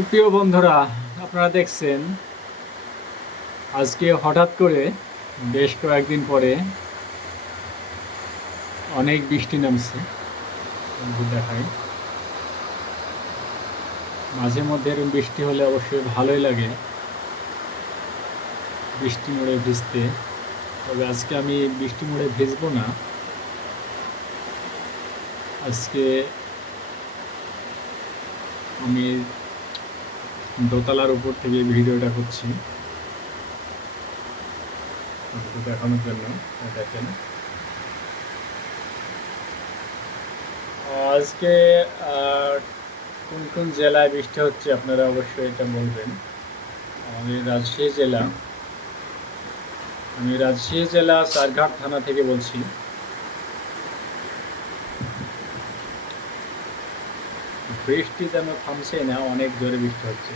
সুপ্রিয় বন্ধুরা, আপনারা দেখছেন, আজকে হঠাৎ করে বেশ কয়েকদিন পরে অনেক বৃষ্টি নামছে দেখায় মাঝে মধ্যে এরকম বৃষ্টি হলে অবশ্যই ভালোই লাগে বৃষ্টি মোড়ে ভিজতে। তবে আজকে আমি বৃষ্টি মোড়ে ভিজবো না। আজকে আমি দোতলার উপর থেকে ভিডিওটা করছি। দেখানোর জন্য দেখেন। আজকে কোন কোন জেলায় বৃষ্টি হচ্ছে আপনারা অবশ্যই এটা বলবেন। আমি রাজশাহী জেলা। আমি রাজশাহী জেলা চারঘাট থানা থেকে বলছি। বৃষ্টি যেন থামছে না অনেক জোরে বৃষ্টি হচ্ছে।